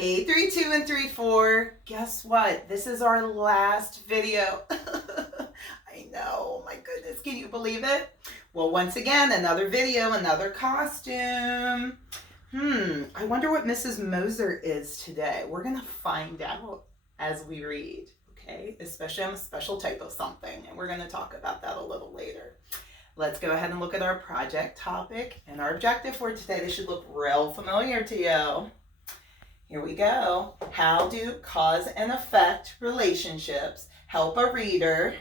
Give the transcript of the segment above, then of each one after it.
Hey, 3, 2, and 3, 4. Guess what? This is our last video. I know, my goodness, can you believe it? Well, once again, another video, another costume. I wonder what Mrs. Moser is today. We're gonna find out as we read, okay? Especially I'm a special type of something, and we're gonna talk about that a little later. Let's go ahead and look at our project topic and our objective for today. They should look real familiar to you. Here we go. How do cause and effect relationships help a reader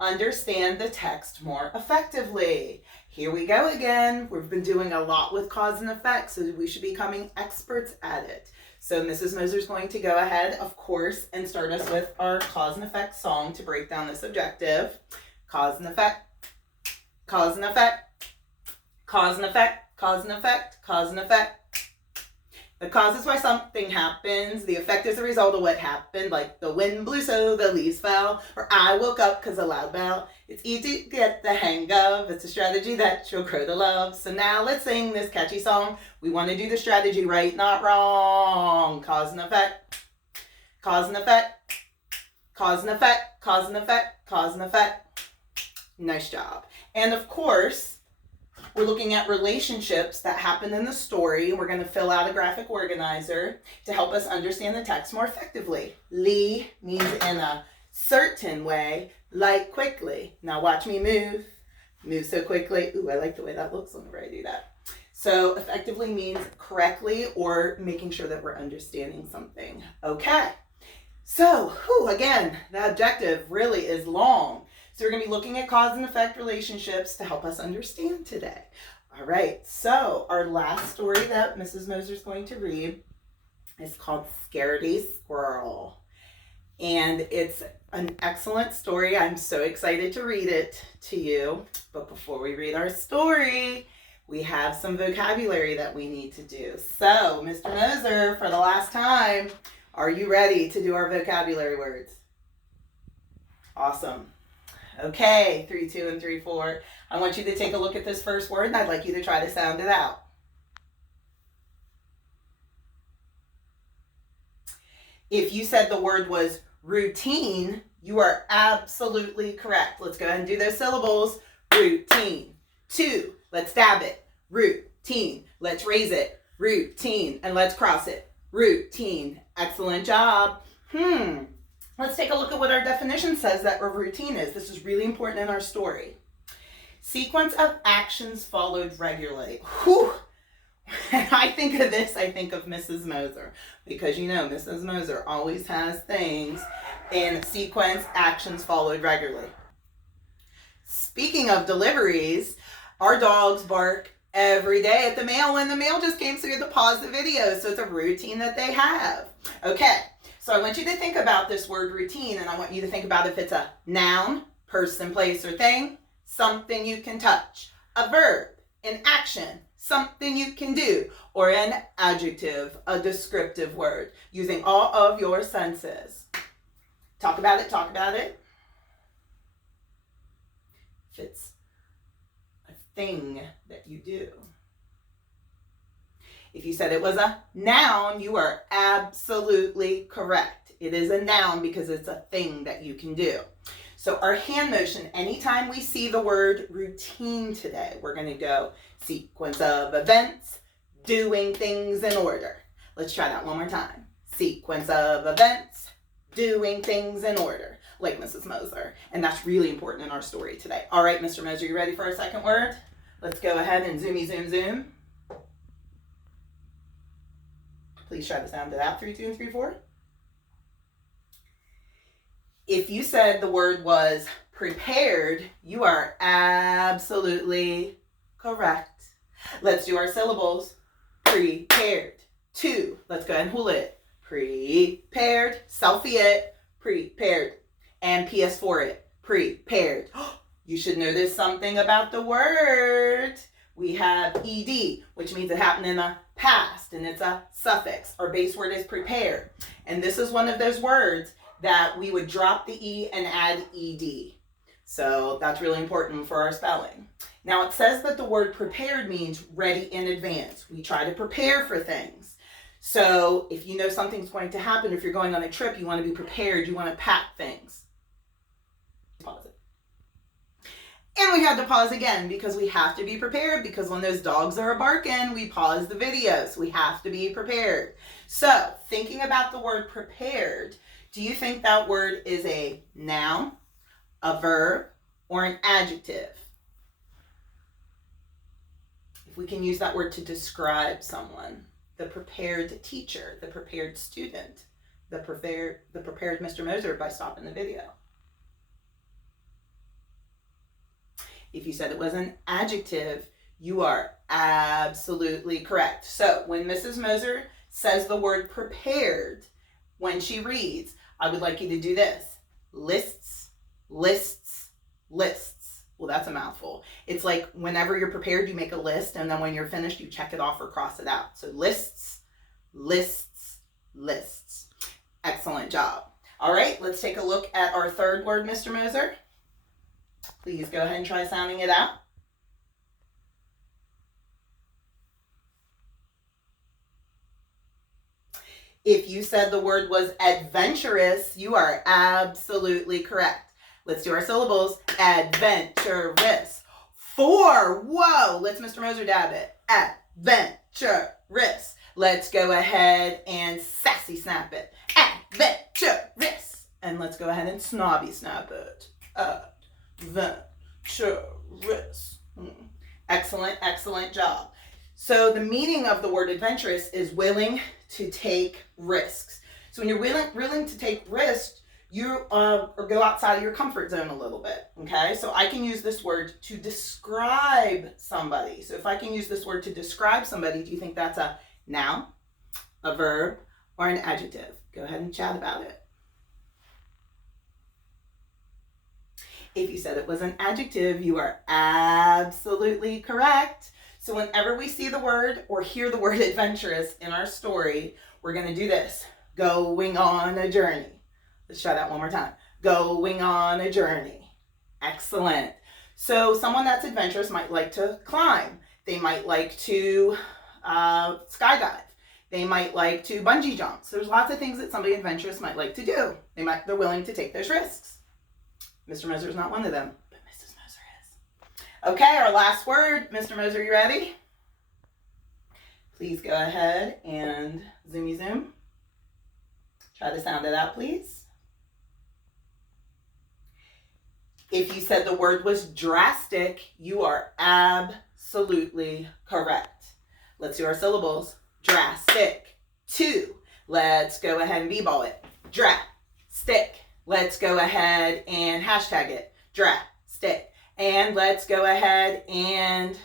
understand the text more effectively? Here we go again. We've been doing a lot with cause and effect, so we should be becoming experts at it. So Mrs. Moser is going to go ahead, of course, and start us with our cause and effect song to break down this objective. Cause and effect, cause and effect, cause and effect, cause and effect, cause and effect. The cause is why something happens. The effect is the result of what happened, like the wind blew so the leaves fell, or I woke up because a loud bell. It's easy to get the hang of. It's a strategy that you'll grow to love. So now let's sing this catchy song. We want to do the strategy right, not wrong. Cause and effect, cause and effect, cause and effect, cause and effect, cause and effect. Nice job. And of course, we're looking at relationships that happen in the story. We're going to fill out a graphic organizer to help us understand the text more effectively. Lee means in a certain way, like quickly. Now watch me move. Move so quickly. Ooh, I like the way that looks whenever I do that. So effectively means correctly or making sure that we're understanding something. Okay. So, again, the objective really is long. So we're going to be looking at cause and effect relationships to help us understand today. All right, so our last story that Mrs. Moser is going to read is called Scaredy Squirrel. And it's an excellent story. I'm so excited to read it to you. But before we read our story, we have some vocabulary that we need to do. So, Mr. Moser, for the last time, are you ready to do our vocabulary words? Awesome. Okay, 3, 2, and 3, 4. I want you to take a look at this first word, and I'd like you to try to sound it out. If you said the word was routine, you are absolutely correct. Let's go ahead and do those syllables. Routine. 2, let's dab it. Routine. Let's raise it. Routine. And let's cross it. Routine. Excellent job. Let's take a look at what our definition says that a routine is. This is really important in our story. Sequence of actions followed regularly. Whew. When I think of this, I think of Mrs. Moser. Because you know, Mrs. Moser always has things in sequence, actions followed regularly. Speaking of deliveries, our dogs bark every day at the mail when the mail just came, so we had to pause the video. So it's a routine that they have. Okay. So I want you to think about this word routine, and I want you to think about if it's a noun, person, place, or thing, something you can touch, a verb, an action, something you can do, or an adjective, a descriptive word, using all of your senses. Talk about it, talk about it. If it's a thing that you do. If you said it was a noun, you are absolutely correct. It is a noun because it's a thing that you can do. So our hand motion, anytime we see the word routine today, we're going to go sequence of events, doing things in order. Let's try that one more time. Sequence of events, doing things in order, like Mrs. Moser. And that's really important in our story today. All right, Mr. Moser, you ready for our second word? Let's go ahead and zoomy zoom zoom. Please try to sound it out. 3, 2, and 3, 4. If you said the word was prepared, you are absolutely correct. Let's do our syllables. Prepared. 2. Let's go ahead and hold it. Prepared. Selfie it. Prepared. And PS for it. Prepared. You should notice something about the word. We have ed, which means it happened in the past, and it's a suffix. Our base word is prepared. And this is one of those words that we would drop the e and add ed. So that's really important for our spelling. Now it says that the word prepared means ready in advance. We try to prepare for things. So if you know something's going to happen, if you're going on a trip, you want to be prepared, you want to pack things. Pause it. And we had to pause again because we have to be prepared, because when those dogs are barking, we pause the videos. We have to be prepared. So thinking about the word prepared, do you think that word is a noun, a verb, or an adjective? If we can use that word to describe someone, the prepared teacher, the prepared student, the prepared Mr. Moser by stopping the video. If you said it was an adjective, you are absolutely correct. So when Mrs. Moser says the word prepared, when she reads, I would like you to do this. Lists, lists, lists. Well, that's a mouthful. It's like whenever you're prepared, you make a list, and then when you're finished, you check it off or cross it out. So lists, lists, lists. Excellent job. All right, let's take a look at our third word, Mr. Moser. Please go ahead and try sounding it out. If you said the word was adventurous, you are absolutely correct. Let's do our syllables. Adventurous. 4. Whoa. Let's Mr. Moser dab it. Adventurous. Let's go ahead and sassy snap it. Adventurous. And let's go ahead and snobby snap it. Adventurous. Excellent, excellent job. So the meaning of the word adventurous is willing to take risks. So when you're willing to take risks, you or go outside of your comfort zone a little bit, okay? So I can use this word to describe somebody. So if I can use this word to describe somebody, do you think that's a noun, a verb, or an adjective? Go ahead and chat about it. If you said it was an adjective, you are absolutely correct. So whenever we see the word or hear the word adventurous in our story, we're going to do this. Going on a journey. Let's try that one more time. Going on a journey. Excellent. So someone that's adventurous might like to climb. They might like to skydive. They might like to bungee jump. So there's lots of things that somebody adventurous might like to do. They're willing to take those risks. Mr. Moser is not one of them, but Mrs. Moser is. Okay, our last word. Mr. Moser, you ready? Please go ahead and zoomy zoom. Try to sound it out, please. If you said the word was drastic, you are absolutely correct. Let's do our syllables. Drastic. 2. Let's go ahead and b-ball it. Drastic. Let's go ahead and hashtag it. Drastic. And let's go ahead and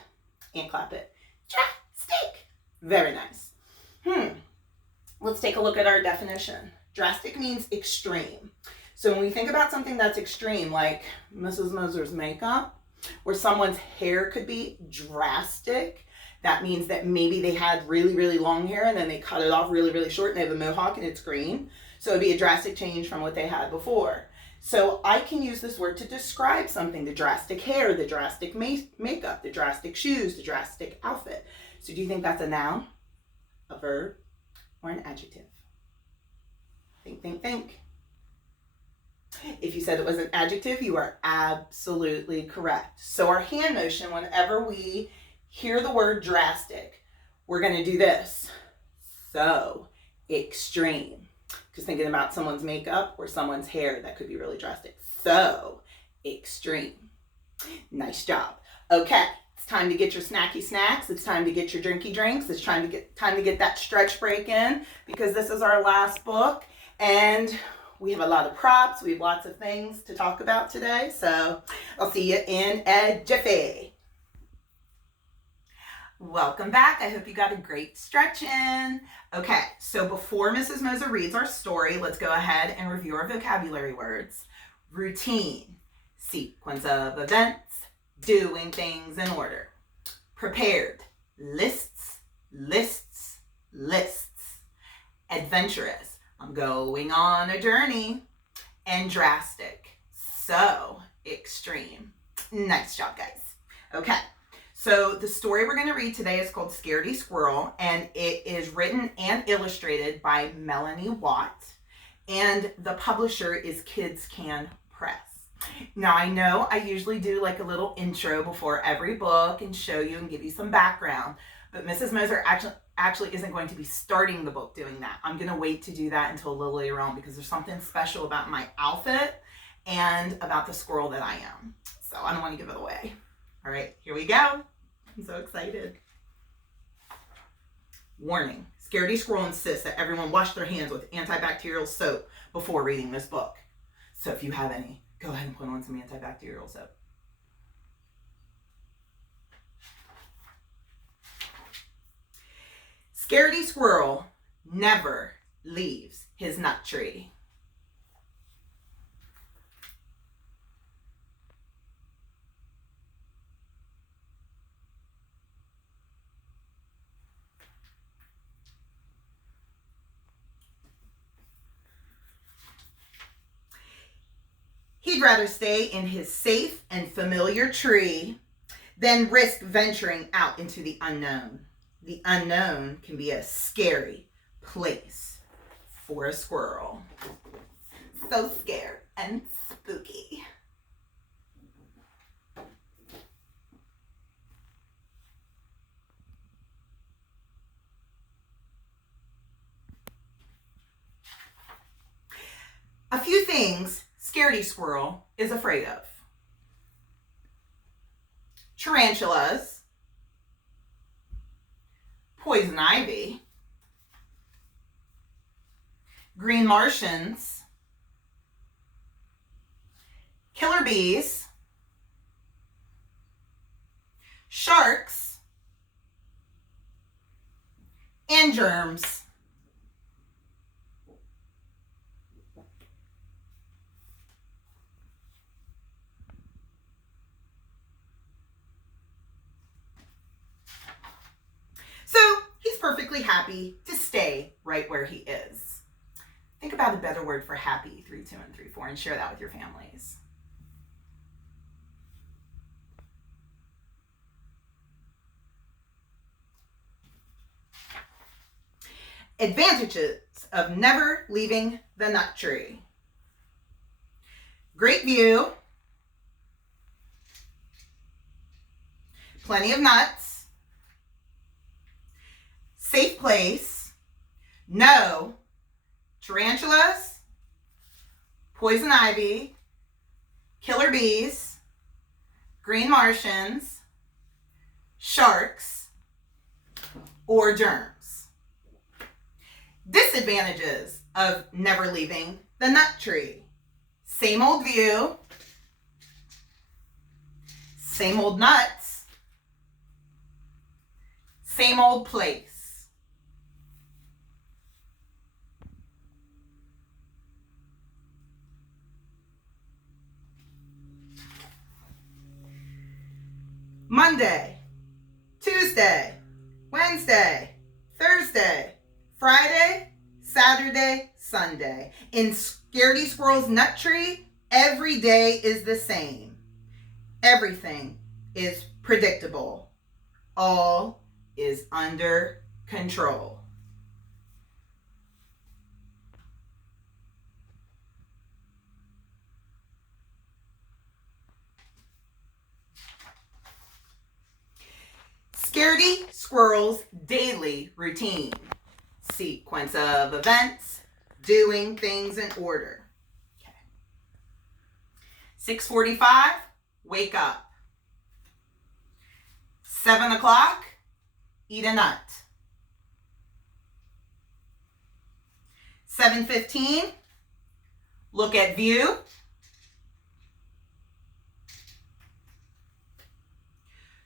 clap it. Drastic. Very nice. Let's take a look at our definition. Drastic means extreme. So when we think about something that's extreme, like Mrs. Moser's makeup, or someone's hair could be drastic, that means that maybe they had really, really long hair and then they cut it off really, really short and they have a mohawk and it's green. So it'd be a drastic change from what they had before. So I can use this word to describe something, the drastic hair, the drastic makeup, the drastic shoes, the drastic outfit. So do you think that's a noun, a verb, or an adjective? Think, think, think. If you said it was an adjective, you are absolutely correct. So our hand motion, whenever we hear the word drastic, we're going to do this. So extreme. Because thinking about someone's makeup or someone's hair, that could be really drastic. So extreme. Nice job. Okay, it's time to get your snacky snacks. It's time to get your drinky drinks. It's time to get that stretch break in, because this is our last book. And we have a lot of props. We have lots of things to talk about today. So I'll see you in a jiffy. Welcome back. I hope you got a great stretch in. Okay, so before Mrs. Moser reads our story, let's go ahead and review our vocabulary words. Routine, sequence of events, doing things in order. Prepared, lists, lists, lists. Adventurous, I'm going on a journey. And drastic, so extreme. Nice job, guys. Okay. So the story we're going to read today is called Scaredy Squirrel, and it is written and illustrated by Melanie Watt, and the publisher is Kids Can Press. Now, I know I usually do like a little intro before every book and show you and give you some background, but Mrs. Moser actually isn't going to be starting the book doing that. I'm going to wait to do that until a little later on because there's something special about my outfit and about the squirrel that I am. So I don't want to give it away. All right, here we go. I'm so excited. Warning, Scaredy Squirrel insists that everyone wash their hands with antibacterial soap before reading this book. So if you have any, go ahead and put on some antibacterial soap. Scaredy Squirrel never leaves his nut tree. He'd rather stay in his safe and familiar tree than risk venturing out into the unknown. The unknown can be a scary place for a squirrel. So scared and spooky. A few things Scaredy Squirrel is afraid of. Tarantulas, poison ivy, green Martians, killer bees, sharks, and germs. So he's perfectly happy to stay right where he is. Think about a better word for happy, 3, 2, and 3, 4, and share that with your families. Advantages of never leaving the nut tree. Great view, plenty of nuts, safe place, no tarantulas, poison ivy, killer bees, green Martians, sharks, or germs. Disadvantages of never leaving the nut tree. Same old view, same old nuts, same old place. Monday, Tuesday, Wednesday, Thursday, Friday, Saturday, Sunday. In Scaredy Squirrel's nut tree, every day is the same. Everything is predictable. All is under control. Scaredy Squirrel's daily routine. Sequence of events, doing things in order. Okay. 6:45, wake up. 7 o'clock, eat a nut. 7:15, look at view.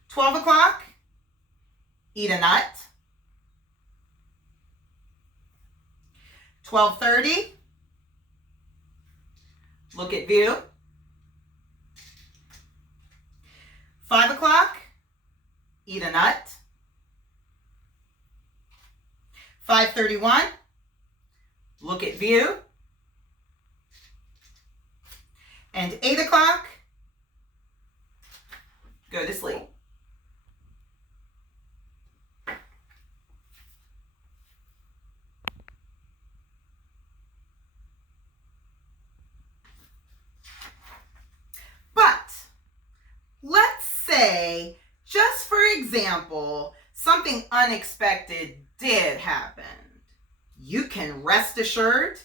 12 o'clock, eat a nut. 12:30, look at view. 5 o'clock, eat a nut. 5:31, look at view. And 8 o'clock, go to sleep. say, just for example, something unexpected did happen, you can rest assured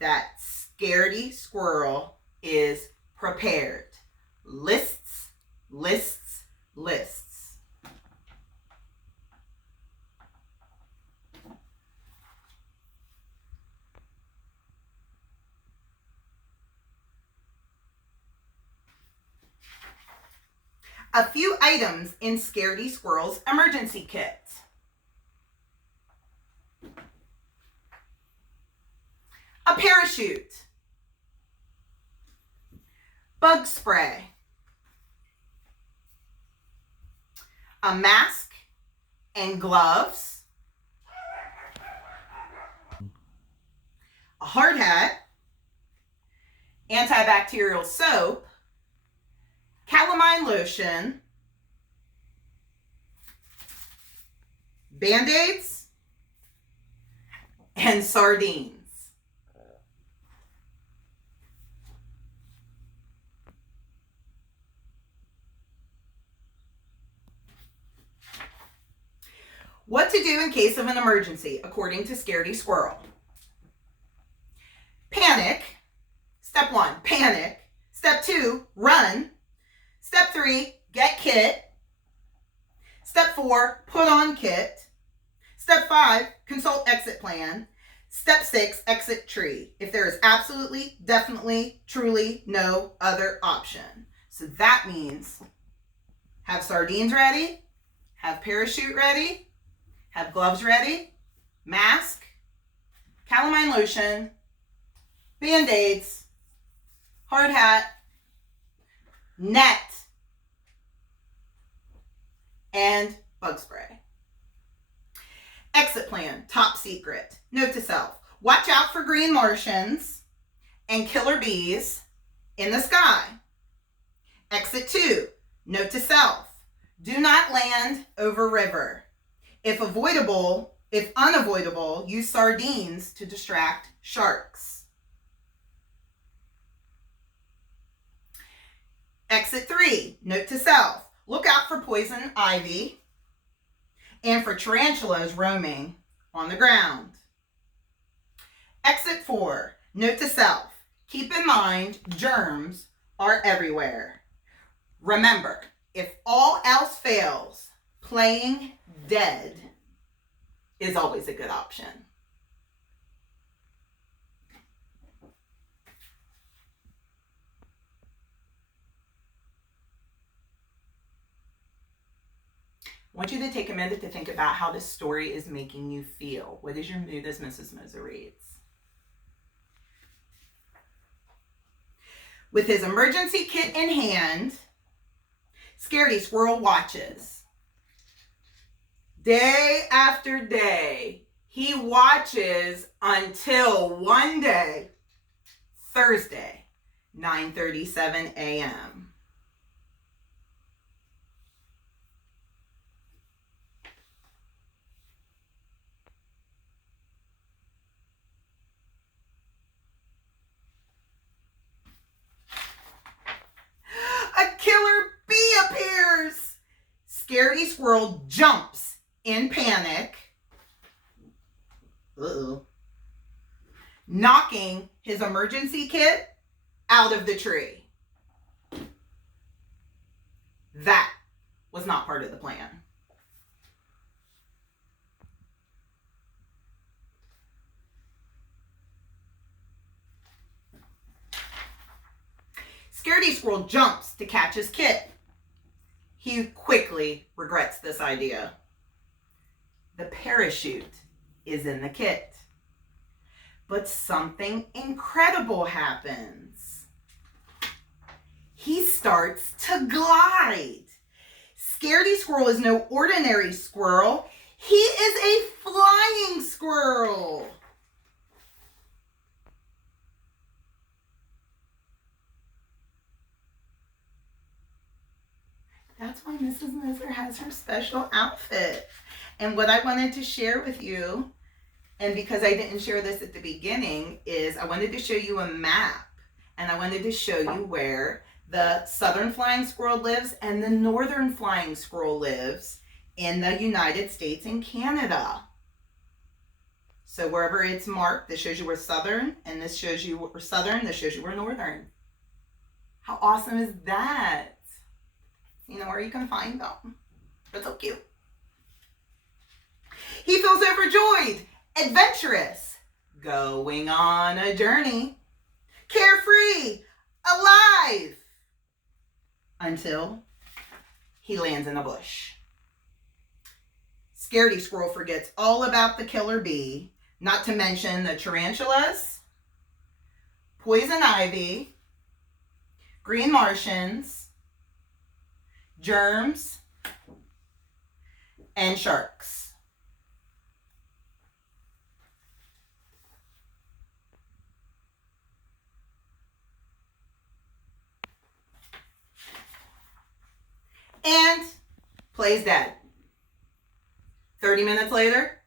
that Scaredy Squirrel is prepared. Lists, lists, lists. A few items in Scaredy Squirrel's emergency kit. A parachute, bug spray, a mask and gloves, a hard hat, antibacterial soap, calamine lotion, Band-Aids, and sardines. What to do in case of an emergency, according to Scaredy Squirrel. Panic. Step 1, panic. Step 2, run. Step 3, get kit. Step 4, put on kit. Step 5, consult exit plan. Step 6, exit tree. If there is absolutely, definitely, truly no other option. So that means have sardines ready, have parachute ready, have gloves ready, mask, calamine lotion, Band-Aids, hard hat, net, and bug spray. Exit plan, top secret. Note to self, watch out for green Martians and killer bees in the sky. Exit 2, note to self, do not land over river. If unavoidable, use sardines to distract sharks. Exit 3, note to self, look out for poison ivy and for tarantulas roaming on the ground. Exit 4, note to self, keep in mind germs are everywhere. Remember, if all else fails, playing dead is always a good option. I want you to take a minute to think about how this story is making you feel. What is your mood as Mrs. Moser reads? With his emergency kit in hand, Scaredy Squirrel watches. Day after day, he watches until one day, Thursday, 9:37 a.m. A killer bee appears. Scaredy Squirrel jumps in panic, knocking his emergency kit out of the tree. That was not part of the plan. Scaredy Squirrel jumps to catch his kit. He quickly regrets this idea. The parachute is in the kit. But something incredible happens. He starts to glide. Scaredy Squirrel is no ordinary squirrel. He is a flying squirrel. That's why Mrs. Moser has her special outfit. And what I wanted to share with you, and because I didn't share this at the beginning, is I wanted to show you a map. And I wanted to show you where The southern flying squirrel lives and the northern flying squirrel lives in the United States and Canada. So wherever it's marked, this shows you we're southern, and this shows you we're southern, this shows you we're northern. How awesome is that? You know where you can find them. They're so cute. He feels overjoyed, adventurous, going on a journey, carefree, alive, until he lands in a bush. Scaredy Squirrel forgets all about the killer bee, not to mention the tarantulas, poison ivy, green Martians, germs, and sharks. And plays dead. 30 minutes later,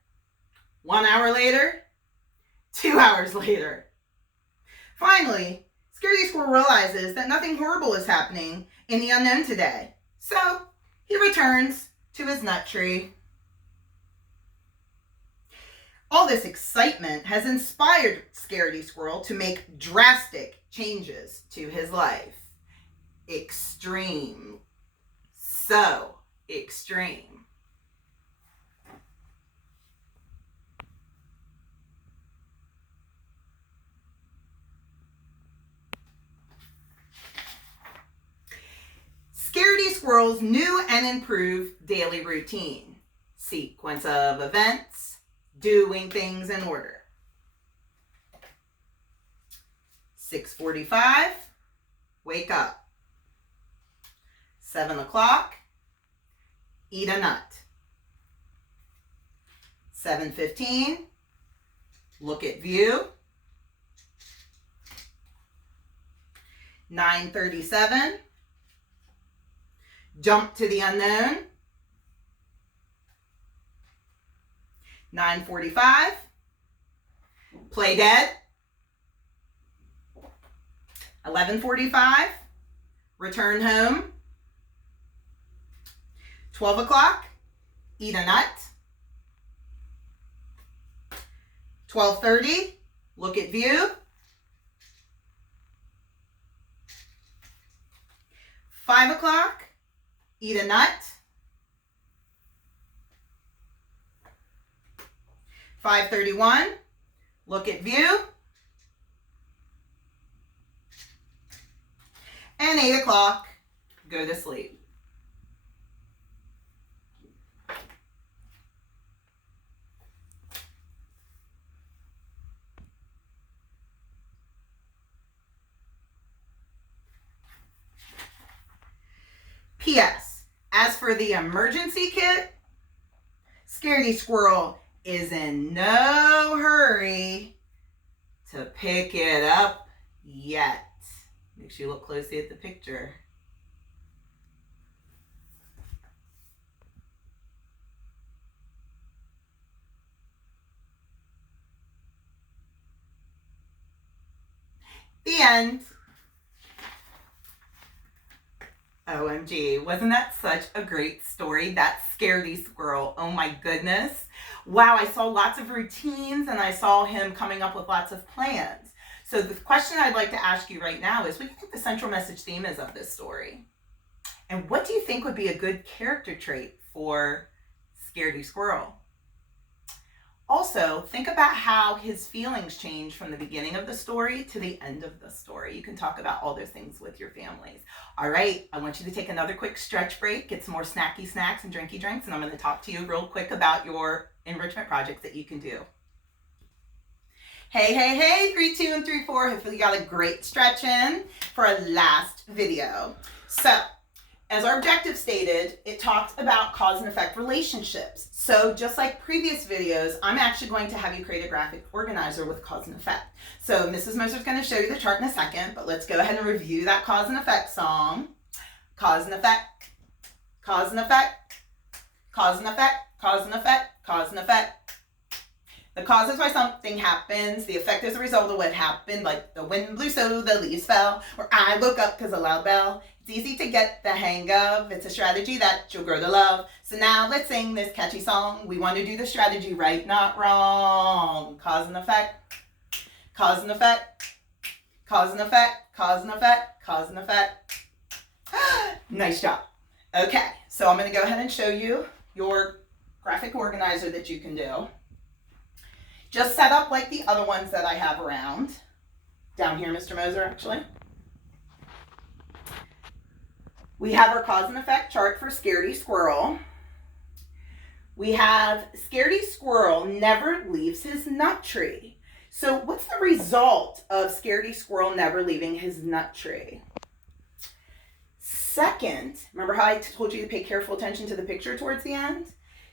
1 hour later, 2 hours later. Finally, Scaredy Squirrel realizes that nothing horrible is happening in the unknown today. So he returns to his nut tree. All this excitement has inspired Scaredy Squirrel to make drastic changes to his life. Extreme. So extreme. Scaredy Squirrel's new and improved daily routine. Sequence of events, doing things in order. 6:45, wake up. 7 o'clock, eat a nut. 7:15, look at view. 9:37, jump to the unknown. 9:45, play dead. 11:45, return home. 12 o'clock, eat a nut. 12:30, look at view. 5 o'clock, eat a nut. 5:31, look at view. And 8 o'clock, go to sleep. P.S. As for the emergency kit, Scaredy Squirrel is in no hurry to pick it up yet. Make sure you look closely at the picture. The end. OMG, wasn't that such a great story? That Scaredy Squirrel, oh my goodness. Wow, I saw lots of routines and I saw him coming up with lots of plans. So the question I'd like to ask you right now is, what do you think the central message theme is of this story? And what do you think would be a good character trait for Scaredy Squirrel? Also, think about how his feelings change from the beginning of the story to the end of the story. You can talk about all those things with your families. All right, I want you to take another quick stretch break, get some more snacky snacks and drinky drinks, and I'm going to talk to you real quick about your enrichment projects that you can do. Hey, 3, 2, and 3, 4. Hopefully you got a great stretch in for our last video. So, as our objective stated, it talked about cause and effect relationships. So just like previous videos, I'm actually going to have you create a graphic organizer with cause and effect. So Mrs. Moser's going to show you the chart in a second, but let's go ahead and review that cause and effect song. Cause and effect, cause and effect, cause and effect, cause and effect, cause and effect. The cause is why something happens. The effect is a result of what happened, like the wind blew so the leaves fell, or I woke up because a loud bell. It's easy to get the hang of. It's a strategy that you'll grow to love. So now let's sing this catchy song. We want to do the strategy right, not wrong. Cause and effect, cause and effect, cause and effect, cause and effect, cause and effect. Nice job. Okay, so I'm going to go ahead and show you your graphic organizer that you can do. Just set up like the other ones that I have around. Down here, Mr. Moser, actually. We have our cause and effect chart for Scaredy Squirrel. We have Scaredy Squirrel never leaves his nut tree. So what's the result of Scaredy Squirrel never leaving his nut tree? Second, remember how I told you to pay careful attention to the picture towards the end?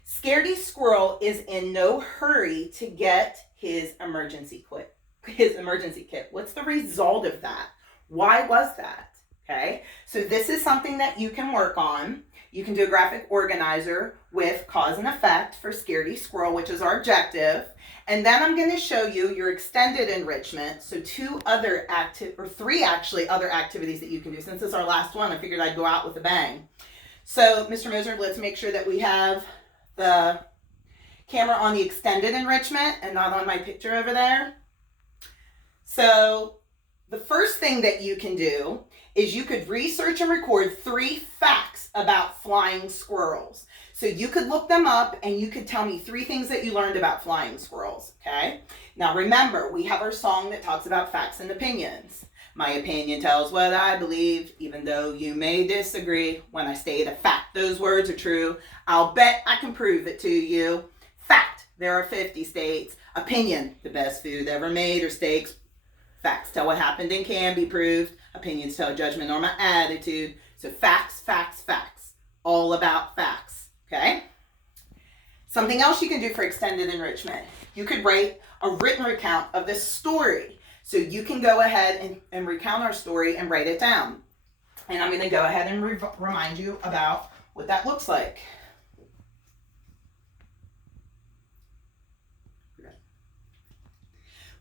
Scaredy Squirrel is in no hurry to get his emergency kit. What's the result of that? Why was that? Okay, so this is something that you can work on. You can do a graphic organizer with cause and effect for Scaredy Squirrel, which is our objective. And then I'm going to show you your extended enrichment. So three other activities that you can do. Since it's our last one, I figured I'd go out with a bang. So Mr. Moser, let's make sure that we have the camera on the extended enrichment and not on my picture over there. So the first thing that you can do is you could research and record 3 facts about flying squirrels. So you could look them up and you could tell me 3 things that you learned about flying squirrels, okay? Now remember, we have our song that talks about facts and opinions. My opinion tells what I believe, even though you may disagree. When I state a fact, those words are true. I'll bet I can prove it to you. Fact, there are 50 states. Opinion, the best food ever made or steaks. Facts tell what happened and can be proved. Opinions tell judgment or my attitude. So facts, facts, facts. All about facts, okay? Something else you can do for extended enrichment. You could write a written recount of this story. So you can go ahead and recount our story and write it down. And I'm going to go ahead and remind you about what that looks like.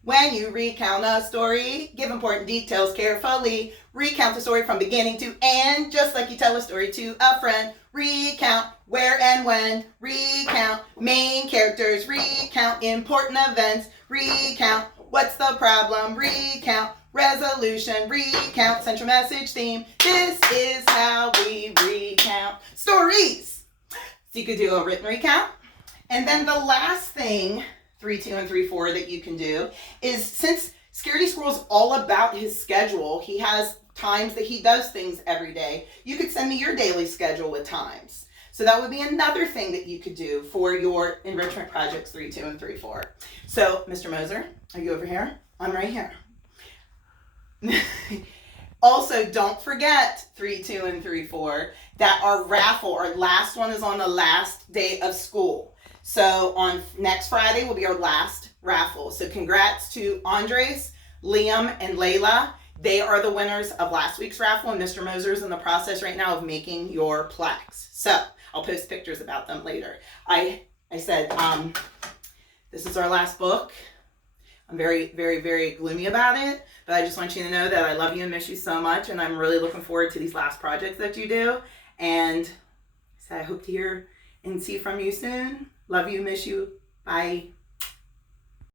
When you recount a story, give important details carefully. Recount the story from beginning to end, just like you tell a story to a friend. Recount where and when. Recount main characters. Recount important events. Recount what's the problem. Recount resolution. Recount central message theme. This is how we recount stories. So you could do a written recount. And then the last thing, 3-2 and 3-4, that you can do is, since Scaredy Squirrel's all about his schedule, he has times that he does things every day. You could send me your daily schedule with times. So that would be another thing that you could do for your enrichment projects 3-2 and 3-4. So, Mr. Moser, are you over here? I'm right here. Also, don't forget 3-2 and 3-4 that our raffle, our last one, is on the last day of school. So on next Friday will be our last raffle. So congrats to Andres, Liam, and Layla. They are the winners of last week's raffle, and Mr. Moser is in the process right now of making your plaques. So I'll post pictures about them later. I said, this is our last book. I'm very, very, very gloomy about it, but I just want you to know that I love you and miss you so much, and I'm really looking forward to these last projects that you do. And so I hope to hear and see from you soon. Love you, miss you. Bye.